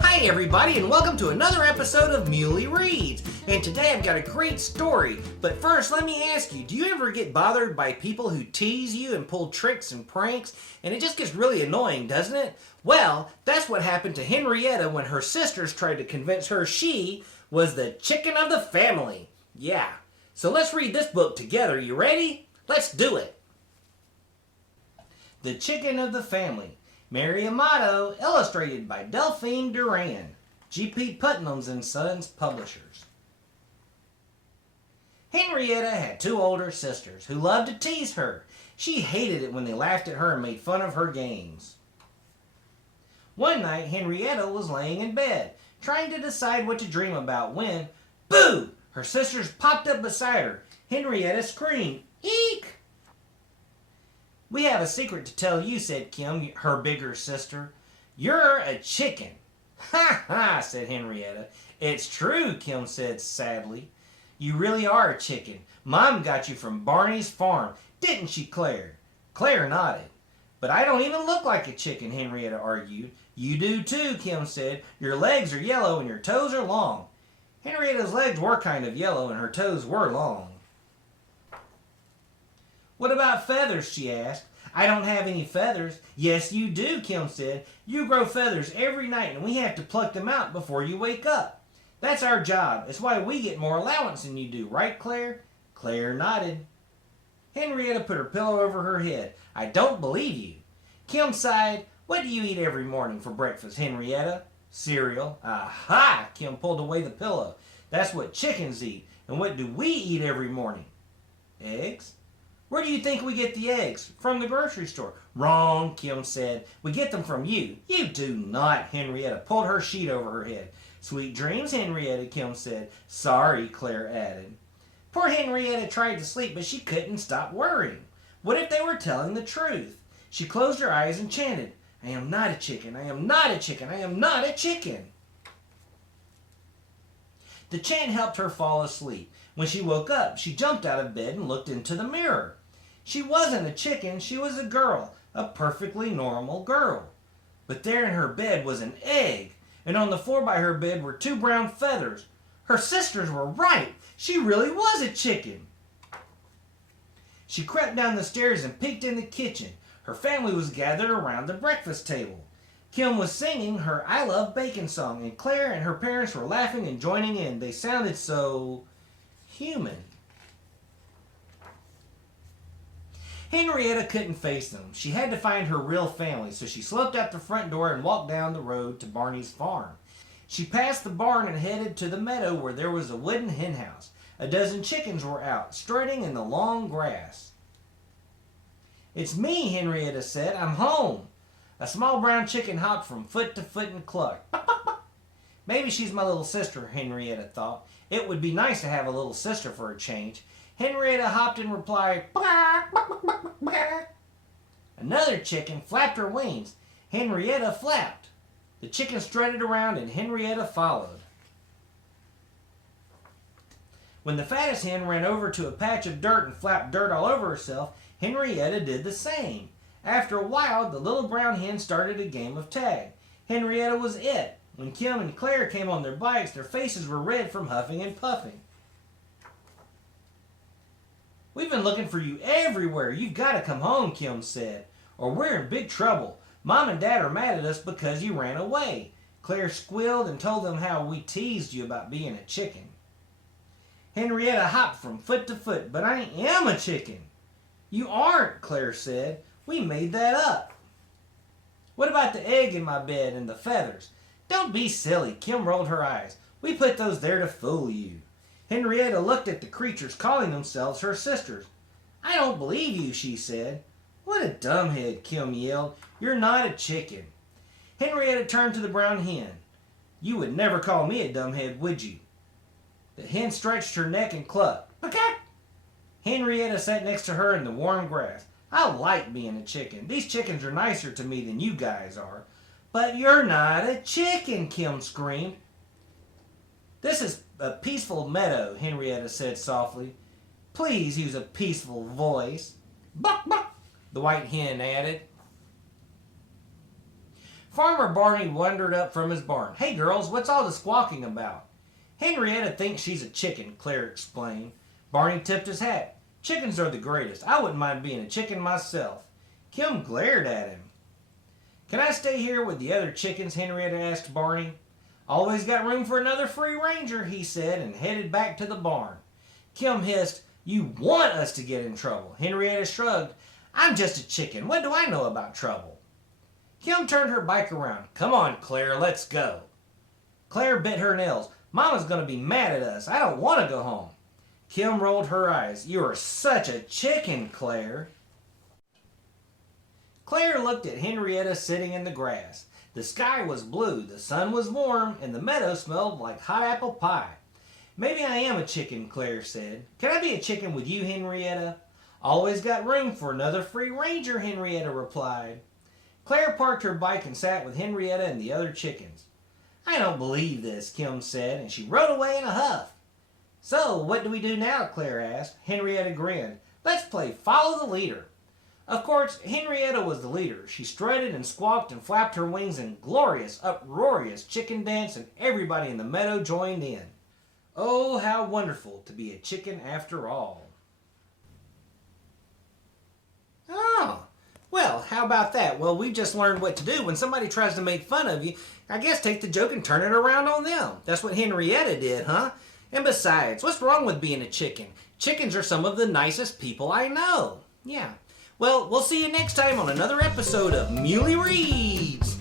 Hi everybody, and welcome to another episode of Muley Reads. And today I've got a great story. But first, let me ask you, do you ever get bothered by people who tease you and pull tricks and pranks? And it just gets really annoying, doesn't it? Well, that's what happened to Henrietta when her sisters tried to convince her she was the chicken of the family. Yeah. So let's read this book together. You ready? Let's do it. The Chicken of the Family. Mary Amato, illustrated by Delphine Duran. G.P. Putnam's and Sons Publishers. Henrietta had two older sisters who loved to tease her. She hated it when they laughed at her and made fun of her games. One night, Henrietta was laying in bed, trying to decide what to dream about when, boo! Her sisters popped up beside her. Henrietta screamed, "Eek!" "We have a secret to tell you," said Kim, her bigger sister. "You're a chicken." "Ha ha," said Henrietta. "It's true," Kim said sadly. "You really are a chicken. Mom got you from Barney's farm, didn't she, Claire?" Claire nodded. "But I don't even look like a chicken," Henrietta argued. "You do too," Kim said. "Your legs are yellow and your toes are long." Henrietta's legs were kind of yellow and her toes were long. "What about feathers?" she asked. "I don't have any feathers." "Yes, you do," Kim said. "You grow feathers every night and we have to pluck them out before you wake up. That's our job. It's why we get more allowance than you do, right, Claire?" Claire nodded. Henrietta put her pillow over her head. "I don't believe you." Kim sighed. "What do you eat every morning for breakfast, Henrietta?" "Cereal." "Aha!" Kim pulled away the pillow. "That's what chickens eat. And what do we eat every morning?" "Eggs." "Where do you think we get the eggs?" "From the grocery store." "Wrong," Kim said. "We get them from you." "You do not." Henrietta pulled her sheet over her head. "Sweet dreams, Henrietta," Kim said. "Sorry," Claire added. Poor Henrietta tried to sleep, but she couldn't stop worrying. What if they were telling the truth? She closed her eyes and chanted, "I am not a chicken, I am not a chicken, I am not a chicken." The chant helped her fall asleep. When she woke up, she jumped out of bed and looked into the mirror. She wasn't a chicken, she was a girl, a perfectly normal girl. But there in her bed was an egg, and on the floor by her bed were two brown feathers. Her sisters were right. She really was a chicken. She crept down the stairs and peeked in the kitchen. Her family was gathered around the breakfast table. Kim was singing her "I Love Bacon" song, and Claire and her parents were laughing and joining in. They sounded so human. Henrietta couldn't face them. She had to find her real family, so she slipped out the front door and walked down the road to Barney's farm. She passed the barn and headed to the meadow where there was a wooden henhouse. A dozen chickens were out, strutting in the long grass. "It's me," Henrietta said. "I'm home." A small brown chicken hopped from foot to foot and clucked. Maybe she's my little sister, Henrietta thought. It would be nice to have a little sister for a change. Henrietta hopped and replied, "Quack, quack, quack, quack." Another chicken flapped her wings. Henrietta flapped. The chicken strutted around and Henrietta followed. When the fattest hen ran over to a patch of dirt and flapped dirt all over herself, Henrietta did the same. After a while, the little brown hen started a game of tag. Henrietta was it. When Kim and Claire came on their bikes, their faces were red from huffing and puffing. "We've been looking for you everywhere. You've got to come home," Kim said, "or we're in big trouble. Mom and Dad are mad at us because you ran away." Claire squealed and told them how we teased you about being a chicken. Henrietta hopped from foot to foot. "But I am a chicken." "You aren't," Claire said. "We made that up." "What about the egg in my bed and the feathers?" "Don't be silly." Kim rolled her eyes. "We put those there to fool you." Henrietta looked at the creatures calling themselves her sisters. "I don't believe you," she said. "What a dumbhead," Kim yelled. "You're not a chicken." Henrietta turned to the brown hen. "You would never call me a dumbhead, would you?" The hen stretched her neck and clucked. "Quack." Henrietta sat next to her in the warm grass. "I like being a chicken. These chickens are nicer to me than you guys are." "But you're not a chicken," Kim screamed. This is a peaceful meadow, Henrietta said softly. Please use a peaceful voice. Buck, buck, the white hen added. Farmer Barney wandered up from his barn. Hey girls, what's all the squawking about? Henrietta thinks she's a chicken, Claire explained. Barney tipped his hat. Chickens are the greatest. I wouldn't mind being a chicken myself. Kim glared at him. Can I stay here with the other chickens? Henrietta asked Barney. Always got room for another free ranger, he said, and headed back to the barn. Kim hissed, You want us to get in trouble. Henrietta shrugged. I'm just a chicken. What do I know about trouble? Kim turned her bike around. Come on, Claire, let's go. Claire bit her nails. Mama's going to be mad at us. I don't want to go home. Kim rolled her eyes. You are such a chicken, Claire. Claire looked at Henrietta sitting in the grass. The sky was blue, the sun was warm, and the meadow smelled like hot apple pie. Maybe I am a chicken, Claire said. Can I be a chicken with you, Henrietta? Always got room for another free ranger, Henrietta replied. Claire parked her bike and sat with Henrietta and the other chickens. I don't believe this, Kim said, and she rode away in a huff. So, what do we do now? Claire asked. Henrietta grinned. Let's play Follow the Leader. Of course, Henrietta was the leader. She strutted and squawked and flapped her wings in glorious, uproarious chicken dance, and everybody in the meadow joined in. Oh, how wonderful to be a chicken after all. Oh, well, how about that? Well, we just learned what to do when somebody tries to make fun of you. I guess take the joke and turn it around on them. That's what Henrietta did, huh? And besides, what's wrong with being a chicken? Chickens are some of the nicest people I know. Yeah. Well, we'll see you next time on another episode of Muley Reads.